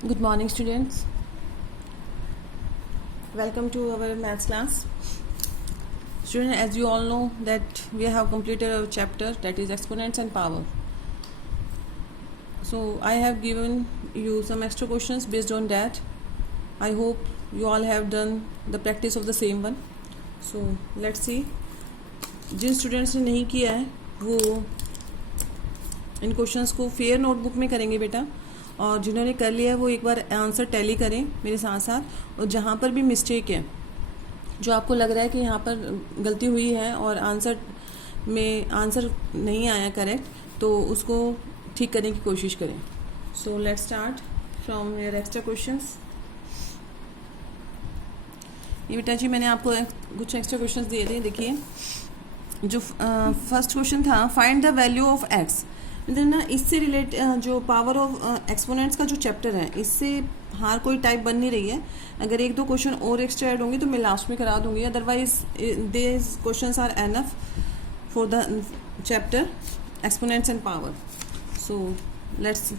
Good morning, students. Welcome to our maths class. Students, as you all know that we have completed our chapter, that is exponents and power. So I have given you some extra questions based on that. I hope you all have done the practice of the same one. So let's see. जिन students ने नहीं किया है वो इन questions को fair notebook में करेंगे बेटा, और जिन्होंने कर लिया है वो एक बार आंसर टैली करें मेरे साथ साथ। और जहाँ पर भी मिस्टेक है, जो आपको लग रहा है कि यहाँ पर गलती हुई है और आंसर नहीं आया करेक्ट, तो उसको ठीक करने की कोशिश करें। सो let's start from your extra questions. ये बेटा जी मैंने आपको कुछ एक्स्ट्रा क्वेश्चंस दिए थे। देखिए जो फर्स्ट क्वेश्चन था, find the value of x. ना इससे रिलेट जो पावर ऑफ एक्सपोनेंट्स का जो चैप्टर है, इससे हर कोई टाइप बन नहीं रही है। अगर एक दो क्वेश्चन और एक्स्ट्रा ऐड होंगे तो मैं लास्ट में करा दूंगी, otherwise this questions are enough for the chapter exponents and power. So let's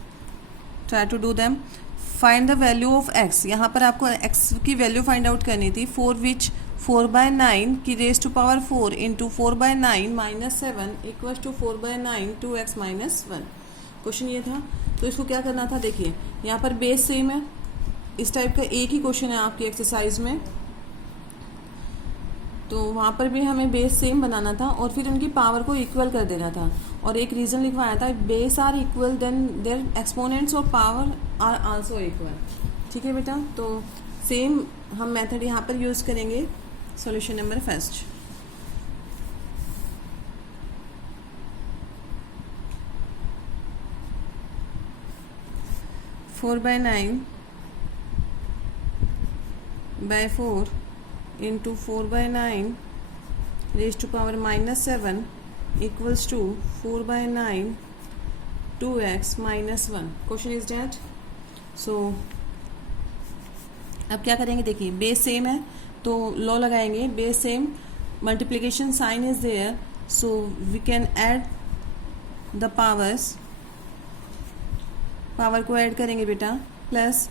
try to do them. Find the value of x. यहाँ पर आपको एक्स की वैल्यू फाइंड आउट करनी थी, फॉर विच 4/9 की raise to power 4 into 4/9 minus 7 equal to 4/9 2x minus 1। Question ये था, तो इसको क्या करना था। देखिए यहाँ पर बेस सेम है, इस टाइप का एक ही क्वेश्चन है आपकी एक्सरसाइज में, तो वहाँ पर भी हमें बेस सेम बनाना था और फिर उनकी पावर को इक्वल कर देना था। और एक रीज़न लिखवाया था, base are equal then their exponents और पावर आर आल्सो इक्वल। ठीक है बेटा, तो सेम हम मेथड यहाँ पर यूज़ करेंगे। Solution number first, four by 4 into 4/9 raise to power minus 7 equals to 4/9 2x minus 1। Question is that. So अब क्या करेंगे, देखिए बेस सेम है तो लॉ लगाएंगे, base same, multiplication sign is there, so we can add the powers. Power को add करेंगे बेटा, प्लस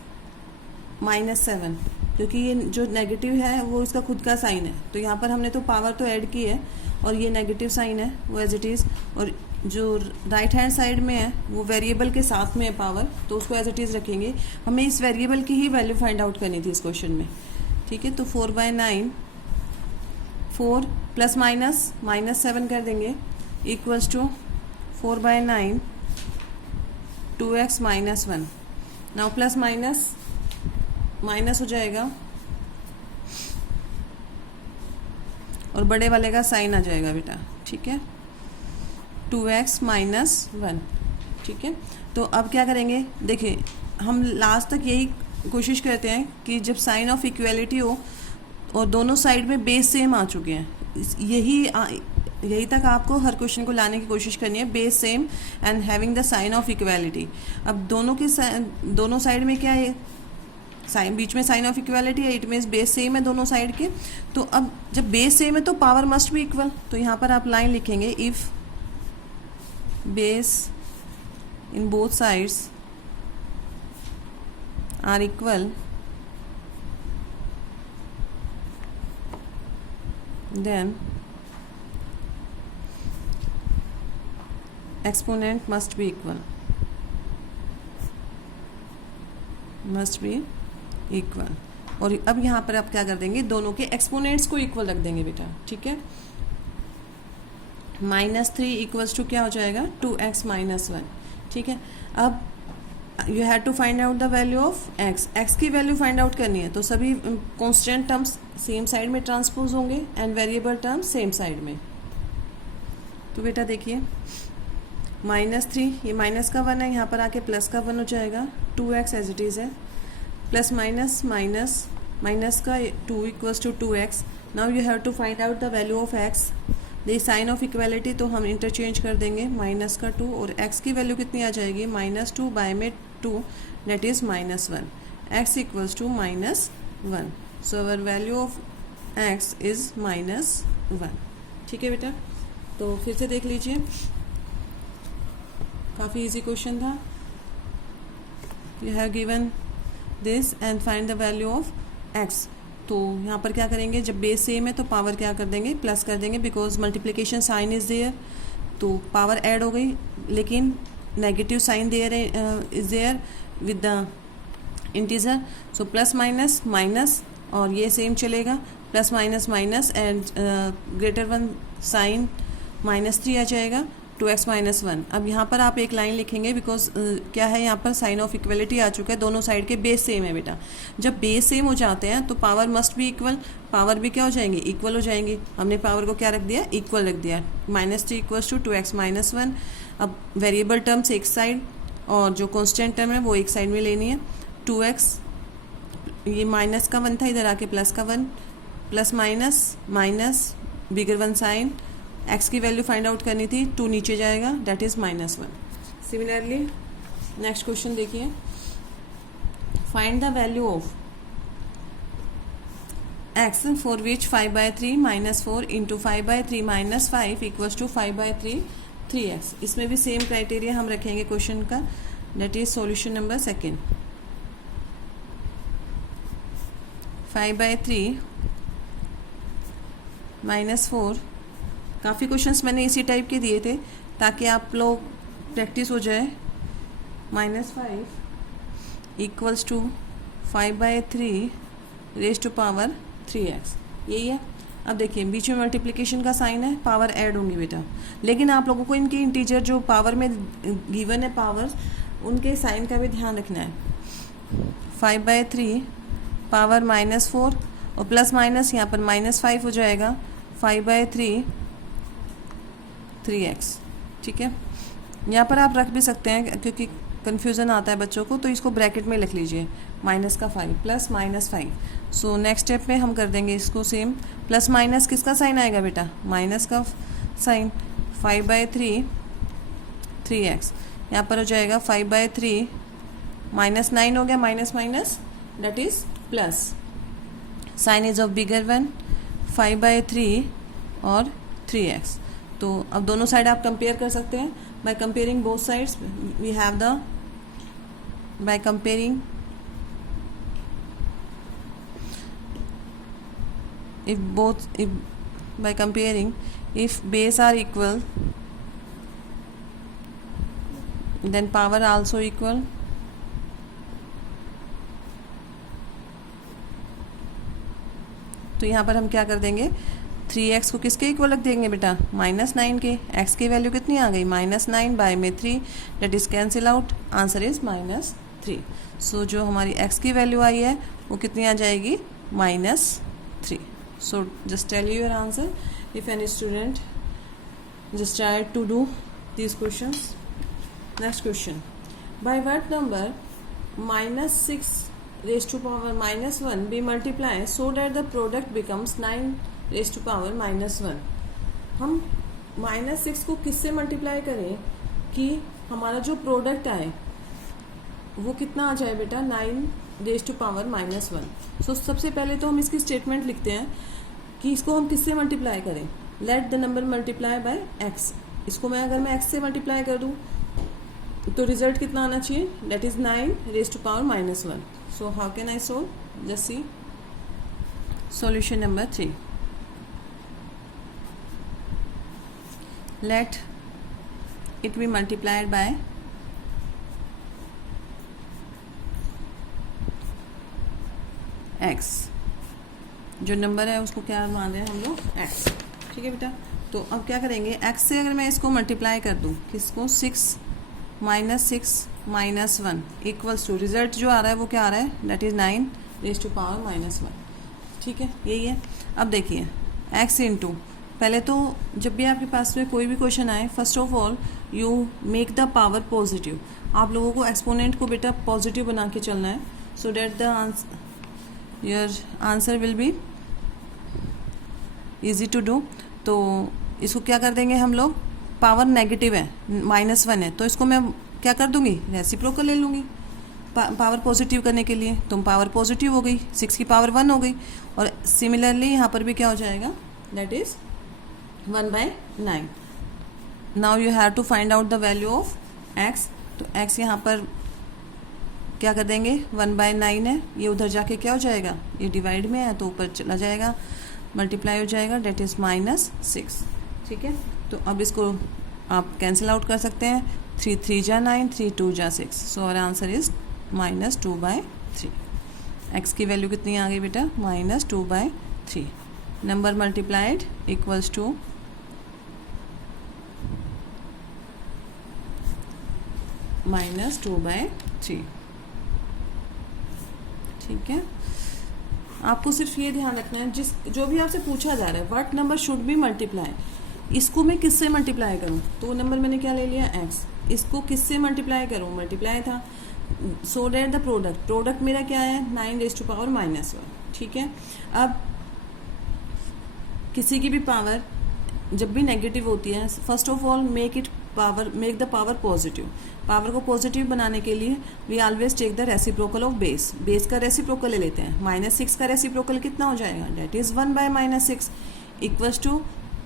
-7, क्योंकि ये जो नेगेटिव है वो इसका खुद का साइन है, तो यहाँ पर हमने तो पावर तो ऐड की है और ये नेगेटिव साइन है वो एज इट इज़, और जो राइट हैंड साइड में है वो वेरिएबल के साथ में है पावर, तो उसको एज इट इज़ रखेंगे। हमें इस वेरिएबल की ही वैल्यू फाइंड आउट करनी थी इस क्वेश्चन में। ठीक है, तो 4/9 4 प्लस माइनस 7 कर देंगे equals to 4/9 2x minus 1। Now plus minus हो जाएगा और बड़े वाले का साइन आ जाएगा बेटा। ठीक है, 2x माइनस 1। ठीक है, तो अब क्या करेंगे, देखिए हम लास्ट तक यही कोशिश करते हैं कि जब साइन ऑफ इक्वेलिटी हो और दोनों साइड में बेस सेम आ चुके हैं, यही तक आपको हर क्वेश्चन को लाने की कोशिश करनी है, base same and having the sign of equality. अब दोनों साइड में क्या है, बीच में साइन ऑफ इक्वेलिटी है, इट मीन्स बेस सेम है दोनों साइड के। तो अब जब बेस सेम है तो पावर मस्ट बी इक्वल, तो यहाँ पर आप लाइन लिखेंगे, if base in both sides are equal then exponent must be equal. और अब यहाँ पर आप क्या कर देंगे, दोनों के एक्सपोनेंट्स को इक्वल रख देंगे बेटा। ठीक है, -3 इक्वल्स टू क्या हो जाएगा, 2x माइनस 1। ठीक है, अब you have to find out the value of x की वैल्यू फाइंड आउट करनी है, तो सभी कॉन्स्टेंट टर्म्स सेम साइड में ट्रांसपोज होंगे and variable terms same side में। तो बेटा देखिए -3, ये माइनस का 1 है, यहाँ पर आके प्लस का 1 हो जाएगा, 2x एज इट इज़ है, प्लस माइनस का 2 equals to 2x। Now you have to find out the value of x. The sign of equality तो हम इंटरचेंज कर देंगे, माइनस का 2 और x की वैल्यू कितनी आ जाएगी, -2 बाय में 2 that is -1, x equals to -1। So our value of x is -1। ठीक है बेटा, तो फिर से देख लीजिए, काफ़ी इजी क्वेश्चन था। You have given this and find the value of x. तो यहाँ पर क्या करेंगे, जब बेस सेम है तो पावर क्या कर देंगे, प्लस कर देंगे, because multiplication sign is there, तो पावर ऐड हो गई, लेकिन negative sign there is there with the integer, so plus minus minus, और ये सेम चलेगा, plus minus minus and greater one sign -3 आ जाएगा, 2x - 1। अब यहाँ पर आप एक लाइन लिखेंगे, बिकॉज क्या है, यहाँ पर साइन ऑफ इक्वलिटी आ चुका है, दोनों साइड के बेस सेम है बेटा। जब बेस सेम हो जाते हैं तो पावर मस्ट भी इक्वल, पावर भी क्या हो जाएंगे, इक्वल हो जाएंगे। हमने पावर को क्या रख दिया, इक्वल रख दिया, -3 = 2x - 1। अब वेरिएबल टर्म्स एक साइड और जो कॉन्स्टेंट टर्म है वो एक साइड में लेनी है। 2x, ये माइनस का 1 था, इधर आके प्लस का 1, plus minus minus, bigger one sign, x की वैल्यू फाइंड आउट करनी थी, 2 नीचे जाएगा, that is -1। Similarly next question देखिए, find the value of x for which 5/3 -4 × 5/3 - 5 = 5/3 3x। इसमें भी सेम क्राइटेरिया हम रखेंगे क्वेश्चन का, that is solution number second. 5/3 -4, काफ़ी क्वेश्चंस मैंने इसी टाइप के दिए थे ताकि आप लोग प्रैक्टिस हो जाए। -5 = 5/3 raised 3x, यही है। अब देखिए बीच में मल्टीप्लिकेशन का साइन है, पावर ऐड होंगी बेटा, लेकिन आप लोगों को इनके इंटीजर जो पावर में गिवन है पावर, उनके साइन का भी ध्यान रखना है। 5/3 पावर -4 और प्लस माइनस यहाँ पर -5 हो जाएगा, 5/3 3x, ठीक है। यहाँ पर आप रख भी सकते हैं क्योंकि कन्फ्यूज़न आता है बच्चों को, तो इसको ब्रैकेट में लिख लीजिए, -5 प्लस -5। सो नेक्स्ट स्टेप में हम कर देंगे इसको सेम, प्लस माइनस किसका साइन आएगा बेटा, माइनस का साइन, 5/3 3x, यहाँ पर हो जाएगा 5/3 -9 हो गया, minus minus that is plus, sign is of bigger one, 5/3 और 3x। तो अब दोनों साइड आप कंपेयर कर सकते हैं, by comparing both sides we have the, by comparing by comparing, if base are equal then power also equal, तो यहाँ पर हम क्या कर देंगे, 3x को किसके इक्वल रख देंगे बेटा, -9 के, x की वैल्यू कितनी आ गई, -9 बाय में 3, that is cancel out, answer is -3। सो जो हमारी x की वैल्यू आई है वो कितनी आ जाएगी, -3। So just tell you your answer if any student just try to do these questions. Next question, by what number -6 raised to power -1 be multiplied so that the product becomes 9 raised to power -1। हम -6 को किससे multiply करें कि हमारा जो product आए वो कितना आ जाए बेटा, 9 रेज टू पावर -1। सो सबसे पहले तो हम इसकी स्टेटमेंट लिखते हैं कि इसको हम किससे मल्टीप्लाई करें, late the number multiply by x। इसको मैं अगर मैं x से मल्टीप्लाई कर दूँ तो रिजल्ट कितना आना चाहिए, that is 9 raise to power -1। So how can I solve, just see solution number 3। Let it be multiplied by x, जो नंबर है उसको क्या मान रहे हैं हम लोग, x, ठीक है बेटा। तो अब क्या करेंगे, x से अगर मैं इसको मल्टीप्लाई कर दूँ, किसको, 6 -6 -1 इक्वल्स टू, रिजल्ट जो आ रहा है वो क्या आ रहा है, that is 9 raise to power -1, ठीक है, यही है। अब देखिए x इंटू, पहले तो जब भी आपके पास में कोई भी क्वेश्चन आए, first of all you make the power positive. आप लोगों को एक्सपोनेंट को बेटा पॉजिटिव बना के चलना है, so that the your answer will be easy to do. तो इसको क्या कर देंगे हम लोग, पावर नेगेटिव है, -1 है, तो इसको मैं क्या कर दूंगी, रेसिप्रोकल ले लूँगी पावर पॉजिटिव करने के लिए, तो पावर पॉजिटिव हो गई, 6 की पावर 1 हो गई। और सिमिलरली यहाँ पर भी क्या हो जाएगा, that is 1/9। Now you have to find out the value of x। तो x यहाँ पर क्या कर देंगे, 1/9 है, ये उधर जाके क्या हो जाएगा, ये डिवाइड में है तो ऊपर चला जाएगा, मल्टीप्लाई हो जाएगा, डेट इज़ -6। ठीक है, तो अब इसको आप कैंसिल आउट कर सकते हैं, 3 3 जा 9, 3 2 जा 6, so our answer is -2/3। X की वैल्यू कितनी आ गई बेटा, -2/3। Number multiplied equals to -2/3। ठीक है, आपको सिर्फ ये ध्यान रखना है, जो भी आपसे पूछा जा रहा है what number should B multiply, इसको मैं किससे मल्टीप्लाई करूं, तो नंबर मैंने क्या ले लिया, एक्स, इसको किससे मल्टीप्लाई करूं, मल्टीप्लाई था, सो डेट द प्रोडक्ट मेरा क्या है, 9⁻⁻1। ठीक है, अब किसी की भी पावर जब भी नेगेटिव होती है, first of all make the power positive. Power को पॉजिटिव बनाने के लिए we always take the reciprocal of base का रेसिप्रोकल ले लेते हैं। -6 का रेसिप्रोकल कितना हो जाएगा, डेट इज 1/-6 इक्वल्स टू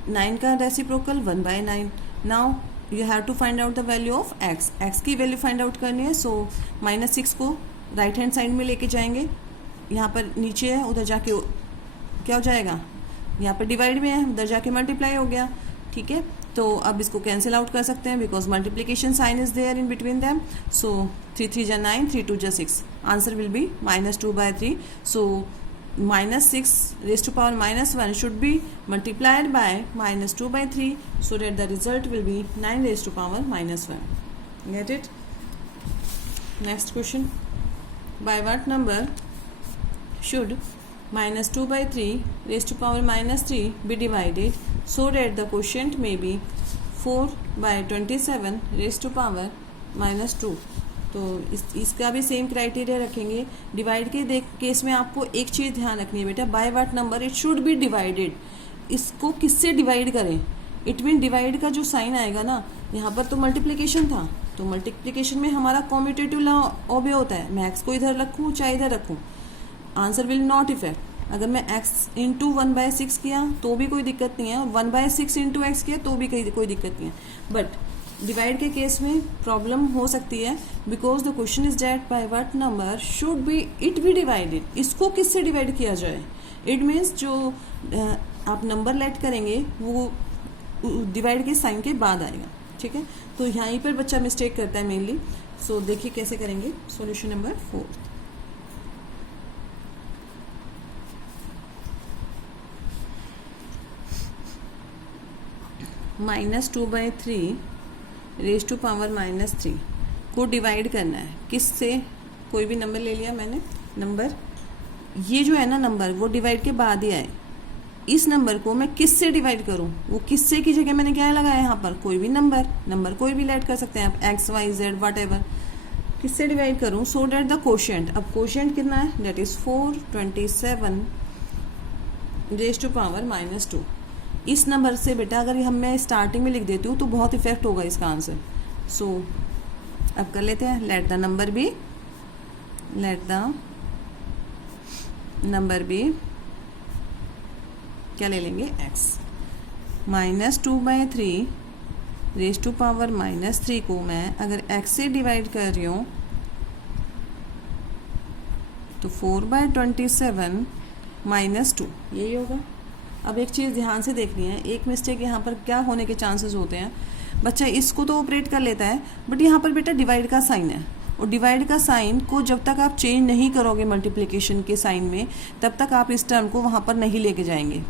9 का reciprocal 1/9। Now you have to find out the value of x की वैल्यू फाइंड आउट करनी है, सो -6 को राइट हैंड साइड में लेके जाएंगे, यहाँ पर नीचे है, उधर जाके क्या हो जाएगा, यहाँ पर डिवाइड में है, उधर जाके मल्टीप्लाई हो गया। ठीक है, तो अब इसको कैंसिल आउट कर सकते हैं because multiplication sign is there in between them, so 3 3 जा 9, 3 2 जा 6, answer will be -2/3। So -6⁻⁻1 should be multiplied by -2/3 so that the result will be 9⁻⁻1. Get it? Next question. By what number should -2/3⁻³ be divided so that the quotient may be 4/27⁻²। तो इसका भी same criteria रखेंगे। Divide के case में आपको एक चीज़ ध्यान रखनी है बेटा, bye what number it should be divided, इसको किससे डिवाइड करें, इट मीन डिवाइड का जो साइन आएगा ना, यहाँ पर तो मल्टीप्लिकेशन था, तो मल्टीप्लिकेशन में हमारा कॉम्यूटेटिव लॉ ओबे होता है, मैं एक्स को इधर रखूँ चाहे इधर रखूँ, आंसर विल नॉट इफेक्ट। अगर मैं x इंटू 1/6 किया तो भी कोई दिक्कत नहीं है, और 1/6 इंटू एक्स किया तो भी कोई दिक्कत नहीं है, बट डिवाइड के केस में प्रॉब्लम हो सकती है because the question is that by what number should be it be divided, इसको किससे डिवाइड किया जाए, इट मीन्स जो आप नंबर लेट करेंगे वो डिवाइड के साइन के बाद आएगा। ठीक है, तो यहीं पर बच्चा मिस्टेक करता है मेनली। सो देखिए कैसे करेंगे, सॉल्यूशन नंबर 4। -2/3⁻³ को डिवाइड करना है किससे, कोई भी नंबर ले लिया मैंने, नंबर ये जो है ना नंबर वो डिवाइड के बाद ही आए, इस नंबर को मैं किससे डिवाइड करूं, वो किससे की जगह मैंने क्या लगाया यहाँ पर, कोई भी नंबर कोई भी लेट कर सकते हैं आप, x y z what ever, किससे डिवाइड करूं, सो डेट द कोशेंट, अब कोशेंट कितना है, डेट इज 427⁻²। इस नंबर से बेटा अगर हम मैं स्टार्टिंग में लिख देती हूँ तो बहुत इफेक्ट होगा इसका आंसर। सो अब कर लेते हैं, लेट द नंबर बी क्या ले लेंगे, x। -2/3⁻³ को मैं अगर x से डिवाइड कर रही हूँ तो 4/27⁻², यही होगा। अब एक चीज़ ध्यान से देखनी है, एक मिस्टेक यहाँ पर क्या होने के चांसेस होते हैं, बच्चा इसको तो ऑपरेट कर लेता है बट यहाँ पर बेटा डिवाइड का साइन है, और डिवाइड का साइन को जब तक आप चेंज नहीं करोगे मल्टीप्लिकेशन के साइन में तब तक आप इस टर्म को वहाँ पर नहीं लेके जाएंगे।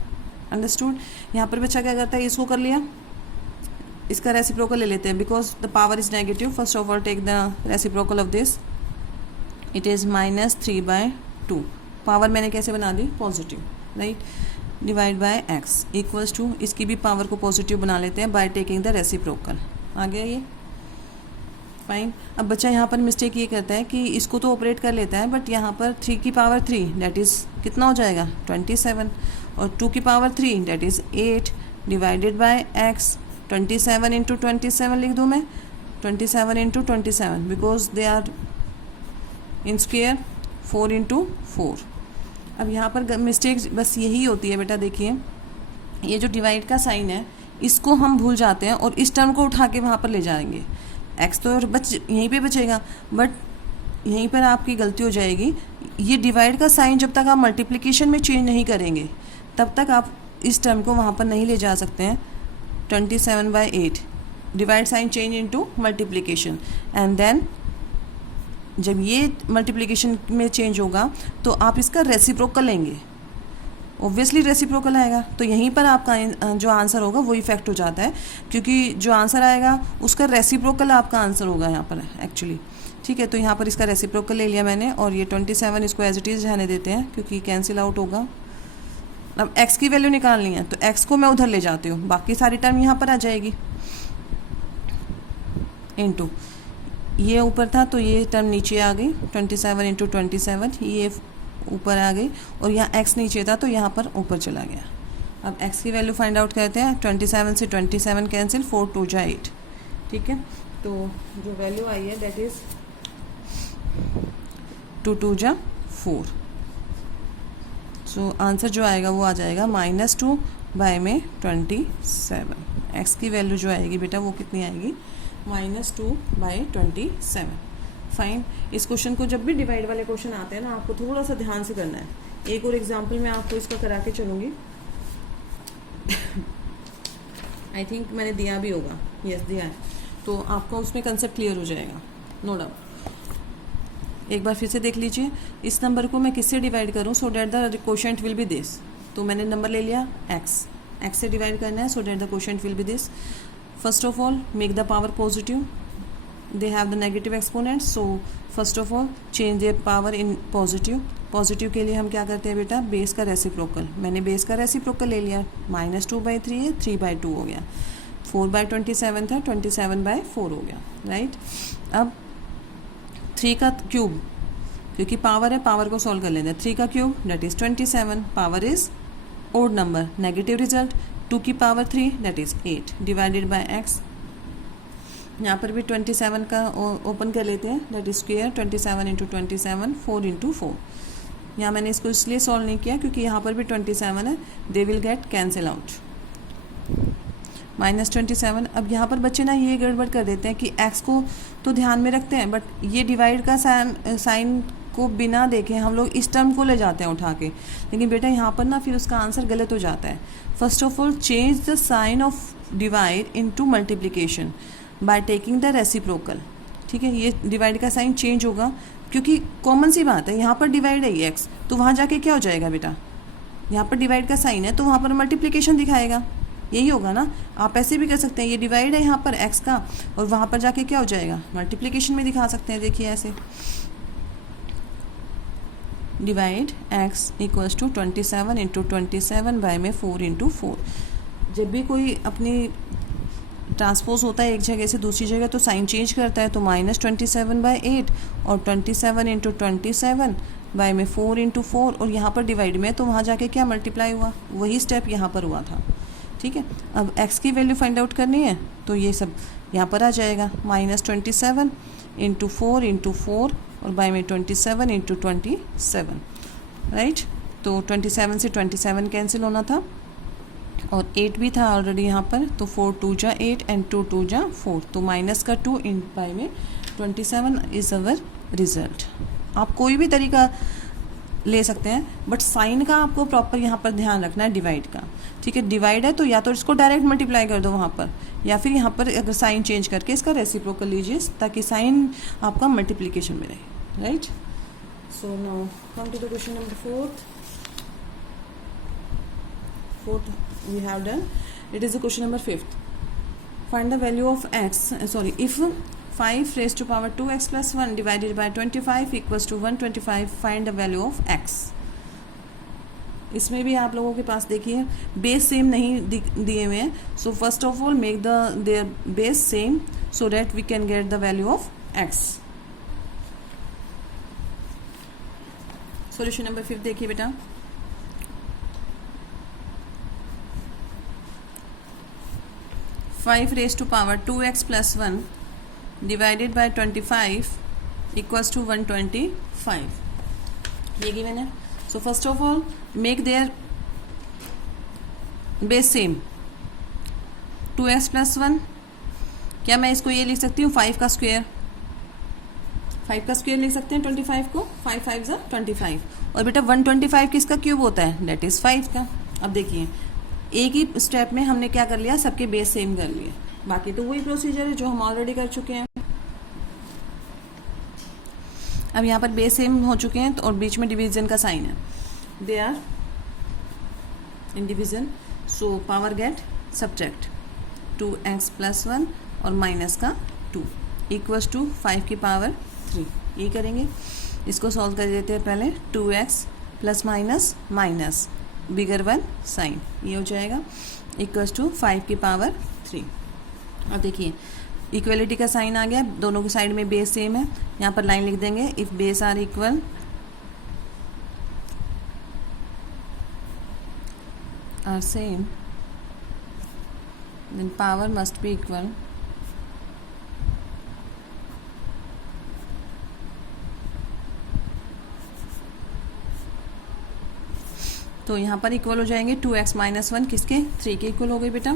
अंडरस्टूड? यहाँ पर बच्चा क्या करता है, इसको कर लिया, इसका रेसिप्रोकल ले लेते हैं because the power is negative. First of all take the reciprocal of this, it is -3/2, power मैंने कैसे बना दी, positive, right, divide by x equals to, इसकी भी पावर को पॉजिटिव बना लेते हैं बाय टेकिंग द रेसिप्रोकल। आ गया ये, फाइन। अब बच्चा यहाँ पर मिस्टेक ये करता है कि इसको तो ऑपरेट कर लेता है बट यहाँ पर 3 की पावर 3 डेट इज़ कितना हो जाएगा, 27, और 2 की power 3 that is 8 divided by x। 27 into 27 लिख दूँ मैं, 27 into 27 because they are in square, 4 into 4। अब यहाँ पर मिस्टेक बस यही होती है बेटा, देखिए ये जो डिवाइड का साइन है इसको हम भूल जाते हैं और इस टर्म को उठा के वहाँ पर ले जाएंगे, x तो यहीं पे बचेगा बट यहीं पर आपकी गलती हो जाएगी। ये डिवाइड का साइन जब तक आप मल्टीप्लिकेशन में चेंज नहीं करेंगे तब तक आप इस टर्म को वहाँ पर नहीं ले जा सकते हैं। 27/8 divide sign change into multiplication, and then जब ये मल्टीप्लिकेशन में चेंज होगा तो आप इसका रेसिप्रोकल लेंगे, ऑब्वियसली रेसिप्रोकल आएगा। तो यहीं पर आपका जो आंसर होगा वो इफेक्ट हो जाता है, क्योंकि जो आंसर आएगा उसका रेसिप्रोकल आपका आंसर होगा यहाँ पर एक्चुअली। ठीक है, तो यहाँ पर इसका रेसिप्रोकल ले लिया मैंने, और ये 27 इसको एज इट इज़ रहने देते हैं क्योंकि कैंसिल आउट होगा। अब x की वैल्यू निकालनी है तो x को मैं उधर ले जाती हूँ, बाकी सारी टर्म यहाँ पर आ जाएगी। इनटू ये ऊपर था तो ये टर्म नीचे आ गई, 27 इंटू 27 ये ऊपर आ गई, और यहाँ x नीचे था तो यहाँ पर ऊपर चला गया। अब x की वैल्यू फाइंड आउट करते हैं। 27 से 27 कैंसिल, 4 2 जा 8। ठीक है, तो जो वैल्यू आई है दैट इज़ 2 2 जा 4। सो आंसर जो आएगा वो आ जाएगा -2 बाय में 27। x की वैल्यू जो आएगी बेटा वो कितनी आएगी, -2 बाय 27। फाइन। इस क्वेश्चन को जब भी डिवाइड वाले क्वेश्चन आते हैं ना, आपको थोड़ा सा ध्यान से करना है। एक और एग्जांपल मैं आपको इसका करा के चलूँगी। आई थिंक मैंने दिया भी होगा, यस दिया है, तो आपको उसमें कंसेप्ट क्लियर हो जाएगा, नो डाउट। एक बार फिर से देख लीजिए, इस नंबर को मैं किससे डिवाइड करूं सो that the quotient will B this. तो मैंने नंबर ले लिया x से डिवाइड करना है सो that the quotient will B this. First of all make the power positive, they have the negative exponents, so first of all change their power in positive. Positive के लिए हम क्या करते हैं बेटा, बेस का रेसिप्रोकल। मैंने बेस का रेसिप्रोकल ले लिया, -2/3 है, 3/2 हो गया। 4/27 था, 27/4 हो गया, राइट। अब 3 का क्यूब, क्योंकि पावर है, पावर को सॉल्व कर लेते हैं। 3 का cube that is 27, power is odd number, negative result. 2 की power 3 that is 8 divided by x। यहाँ पर भी 27 का ओपन कर लेते हैं, that is square 27 into 27, 4 into 4। यहाँ मैंने इसको इसलिए सॉल्व नहीं किया क्योंकि यहाँ पर भी 27 है, they will get cancel out. -27। अब यहाँ पर बच्चे ना ये गड़बड़ कर देते हैं कि x को तो ध्यान में रखते हैं, बट ये डिवाइड का साइन को बिना देखे हम लोग इस टर्म को ले जाते हैं उठा के, लेकिन बेटा यहाँ पर ना फिर उसका आंसर गलत हो जाता है। First of all change the sign of divide into multiplication by taking the reciprocal. ठीक है, ये डिवाइड का साइन चेंज होगा क्योंकि कॉमन सी बात है, यहाँ पर डिवाइड है ये x, तो वहाँ जाके क्या हो जाएगा बेटा, यहाँ पर डिवाइड का साइन है तो वहाँ पर मल्टीप्लिकेशन दिखाएगा, यही होगा ना। आप ऐसे भी कर सकते हैं, ये डिवाइड है यहाँ पर x का और वहाँ पर जाके क्या हो जाएगा, मल्टीप्लिकेशन में दिखा सकते हैं। देखिए ऐसे divide x equals to 27 into 27 by में 4 इंटू 4। जब भी कोई अपनी ट्रांसपोज होता है एक जगह से दूसरी जगह तो साइन चेंज करता है, तो -27/8 और 27 इंटू 27 बाय में 4 इंटू 4, और यहाँ पर डिवाइड में तो वहाँ जाके क्या मल्टीप्लाई हुआ, वही स्टेप यहाँ पर हुआ था। ठीक है, अब x की वैल्यू फाइंड आउट करनी है तो ये सब यहाँ पर आ जाएगा, -27 इंटू 4 इंटू 4 और बाय में 27 इंटू 27, राइट। तो 27 से 27 कैंसिल होना था और 8 भी था ऑलरेडी यहाँ पर, तो 4 2 जा 8 एंड 2 2 जा 4, तो माइनस का 2 इन बाय में 27 इज़ अवर रिजल्ट। आप कोई भी तरीका ले सकते हैं, बट साइन का आपको प्रॉपर यहाँ पर ध्यान रखना है, डिवाइड का। ठीक है, डिवाइड है तो या तो इसको डायरेक्ट मल्टीप्लाई कर दो वहाँ पर, या फिर यहाँ पर अगर साइन चेंज करके इसका रेसिप्रोकल लीजिए ताकि साइन आपका मल्टीप्लिकेशन में रहे, right. So now come to the question number 4th we have done. It is the question number 5th. Find the value of x, if 5 raised to power 2x plus 1 divided by 25 equals to 125, find the value of x. इसमें भी आप लोगों के पास देखिए base same नहीं दिए हुए हैं, so first of all make their base same so that we can get the value of x. Solution number 5 देखिए बेटा, five raise to power 2x plus 1 divided by 25 equals to 125, ये given है। So first of all make their base same, 2x plus 1, क्या मैं इसको ये लिख सकती हूँ 5 का स्क्वायर, 5 का स्क्वायर लिख सकते हैं 25 को, 5 5 ज़ा 25। और बेटा 125 किसका क्यूब होता है, डेट इज़ 5 का। अब देखिए एक ही स्टेप में हमने क्या कर लिया, सबके बेस सेम कर लिए, बाकी तो वही प्रोसीजर है जो हम ऑलरेडी कर चुके हैं। अब यहाँ पर बेस सेम हो चुके हैं तो और बीच में डिवीजन का साइन है, they are in division, so power get subtract 2x + 1 और माइनस का 2 इक्वल्स टू 5 की पावर 3। ये करेंगे, इसको सॉल्व कर देते हैं पहले। 2x प्लस माइनस माइनस बिगर 1 साइन, ये हो जाएगा इक्वल्स टू 5 की पावर 3। और देखिए इक्वलिटी का साइन आ गया, दोनों की साइड में बेस सेम है। यहाँ पर लाइन लिख देंगे, if base are equal are same then power must be equal तो यहाँ पर इक्वल हो जाएंगे 2x - 1 किसके, 3 के इक्वल हो गई बेटा।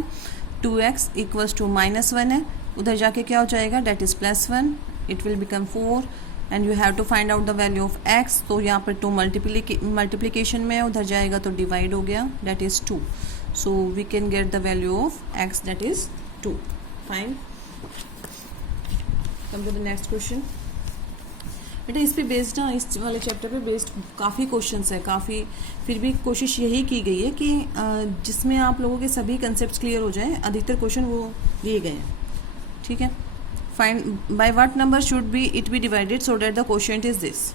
2x इक्वल्स टू -1 है, उधर जाके क्या हो जाएगा, that is +1, it will become 4 and you have to find out the value of x। तो यहाँ पर 2 मल्टीप्लिकेशन में है, उधर जाएगा तो डिवाइड हो गया, that is 2। So we can get the value of x, that is 2। Fine, come to the next question. बेटा इस पे बेस्ड ना, इस वाले चैप्टर पे बेस्ड काफ़ी क्वेश्चंस है, काफ़ी, फिर भी कोशिश यही की गई है कि जिसमें आप लोगों के सभी कंसेप्ट क्लियर हो जाएं। अधिकतर क्वेश्चन वो दिए गए हैं, ठीक है। Find by what number should be it be divided so that the quotient is this.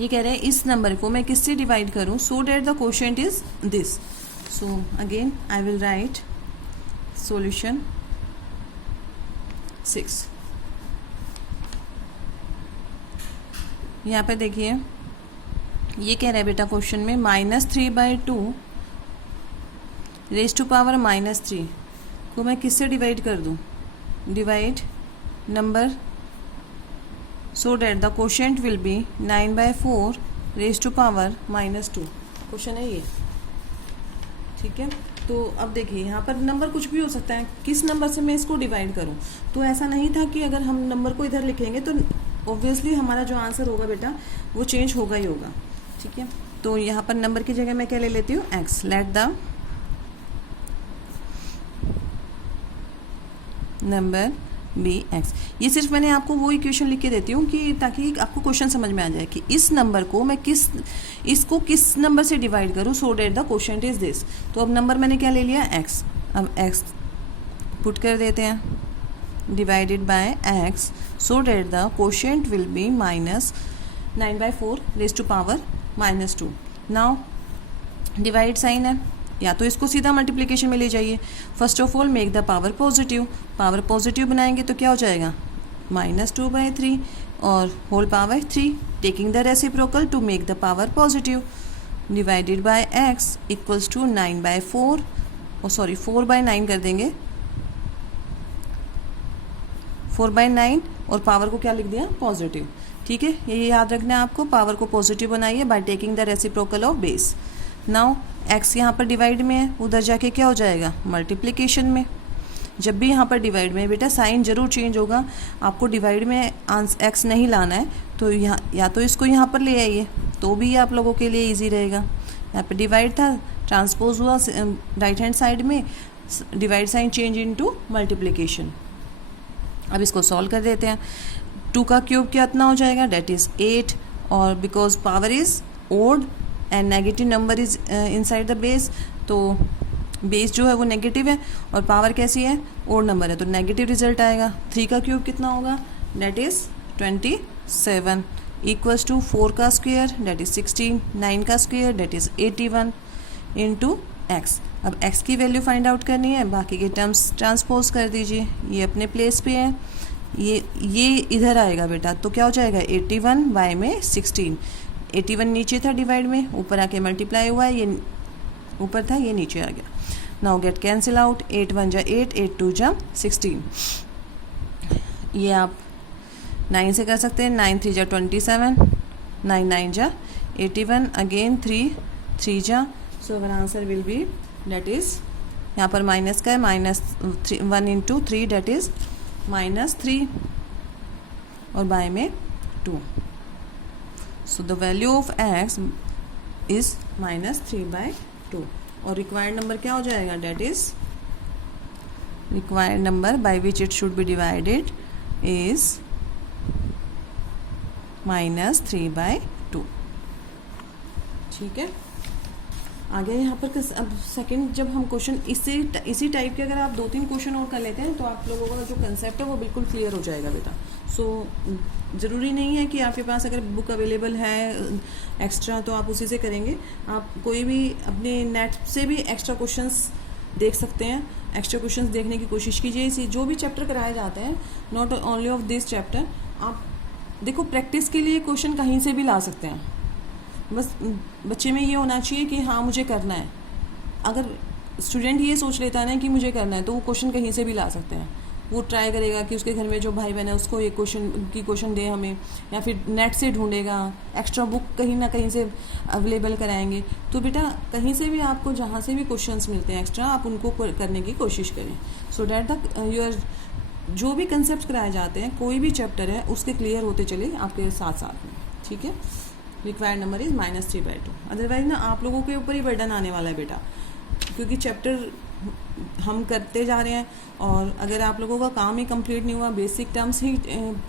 ये कह रहे हैं इस नंबर को मैं किससे डिवाइड करूं so that the quotient is this. So again I will write solution 6। यहाँ पे देखिए ये कह रहा है बेटा क्वेश्चन में -3/2 रेज़ टू पावर -3 को मैं किससे डिवाइड कर दूँ, divide number so that the quotient will be 9/4 raise to power -2। Question है ये, ठीक है। तो अब देखिए यहाँ पर नंबर कुछ भी हो सकता है, किस नंबर से मैं इसको डिवाइड करूँ। तो ऐसा नहीं था कि अगर हम नंबर को इधर लिखेंगे तो ऑब्वियसली हमारा जो आंसर होगा बेटा वो चेंज होगा ही होगा, ठीक है। तो यहाँ पर नंबर की जगह मैं क्या ले लेती हूँ, x। Let the number be x। ये सिर्फ मैंने आपको वो इक्वेशन लिख के देती हूँ कि ताकि आपको क्वेश्चन समझ में आ जाए कि इस नंबर को मैं इसको किस नंबर से डिवाइड करूँ so that the quotient is this. तो अब नंबर मैंने क्या ले लिया, x। अब x पुट कर देते हैं, divided by x so that the quotient will be -9/4 raised to power -2। now divide sign है, या तो इसको सीधा मल्टीप्लिकेशन में ले जाइए। First of all make the power positive, power positive बनाएंगे तो क्या हो जाएगा -2/3 और whole power 3 taking the reciprocal to make the power positive divided by x equals to 9/4 और सॉरी 4/9 कर देंगे, 4/9 और पावर को क्या लिख दिया, पॉजिटिव, ठीक है। ये याद रखना है आपको, पावर को पॉजिटिव बनाइए bye taking the reciprocal of base. Now x यहाँ पर डिवाइड में है, उधर जाके क्या हो जाएगा, मल्टीप्लिकेशन में। जब भी यहाँ पर डिवाइड में बेटा साइन जरूर चेंज होगा, आपको डिवाइड में x नहीं लाना है तो यहाँ या तो इसको यहाँ पर ले आइए तो भी आप लोगों के लिए ईजी रहेगा। यहाँ पर डिवाइड था, ट्रांसपोज हुआ राइट हैंड साइड में, divide sign change into multiplication. अब इसको सॉल्व कर देते हैं। 2 का क्यूब कितना हो जाएगा, डेट इज़ 8 और because power is odd and negative number is inside the base, तो बेस जो है वो नेगेटिव है और पावर कैसी है, ओड नंबर है, तो नेगेटिव रिजल्ट आएगा। 3 का क्यूब कितना होगा, डेट इज़ 27 इक्वल्स टू 4 का स्क्वायर डेट इज़ 16, 9 का square that is 81 into x. अब x की वैल्यू फाइंड आउट करनी है, बाकी के टर्म्स ट्रांसपोज कर दीजिए, ये अपने प्लेस पे है, ये इधर आएगा बेटा, तो क्या हो जाएगा 81 y में 16, 81 नीचे था डिवाइड में, ऊपर आके मल्टीप्लाई हुआ है, ये ऊपर था ये नीचे आ गया। नाउ गेट कैंसिल आउट, 8 1 जा 8, 8 2 जा 16, ये आप 9 से कर सकते हैं, 9 3 जा 27, 9 9 जा 81, अगेन 3 3 जा, so our answer will be that is, यहाँ पर माइनस का है, -1 × 3 डेट इज़ -3 और बाय में 2. So the value of x is -3/2. और रिक्वायर्ड नंबर क्या हो जाएगा? That is required number by which it should be divided is -3/2. ठीक है. आगे यहाँ पर अब सेकंड जब हम क्वेश्चन इसी टाइप के अगर आप 2-3 क्वेश्चन और कर लेते हैं तो आप लोगों का जो कंसेप्ट है वो बिल्कुल क्लियर हो जाएगा बेटा. सो ज़रूरी नहीं है कि आपके पास अगर बुक अवेलेबल है एक्स्ट्रा तो आप उसी से करेंगे. आप कोई भी अपने नेट से भी एक्स्ट्रा क्वेश्चंस देख सकते हैं. एक्स्ट्रा क्वेश्चंस देखने की कोशिश कीजिए. इसी जो भी चैप्टर कराए जाते हैं, not only of this chapter, आप देखो प्रैक्टिस के लिए क्वेश्चन कहीं से भी ला सकते हैं. बस बच्चे में ये होना चाहिए कि हाँ मुझे करना है. अगर स्टूडेंट ये सोच लेता है ना कि मुझे करना है तो वो क्वेश्चन कहीं से भी ला सकते हैं. वो ट्राई करेगा कि उसके घर में जो भाई बहन है उसको एक क्वेश्चन दे हमें, या फिर नेट से ढूंढेगा, एक्स्ट्रा बुक कहीं ना कहीं से अवेलेबल कराएंगे. तो बेटा कहीं से भी आपको जहाँ से भी क्वेश्चंस मिलते हैं एक्स्ट्रा, आप उनको करने की कोशिश करें. सो डैट द योर जो भी कंसेप्ट कराए जाते हैं, कोई भी चैप्टर है उसके क्लियर होते चले आपके साथ साथ में. ठीक है. Required number is -3/2. अदरवाइज ना आप लोगों के ऊपर ही बर्डन आने वाला है बेटा, क्योंकि चैप्टर हम करते जा रहे हैं और अगर आप लोगों का काम ही कंप्लीट नहीं हुआ, बेसिक टर्म्स ही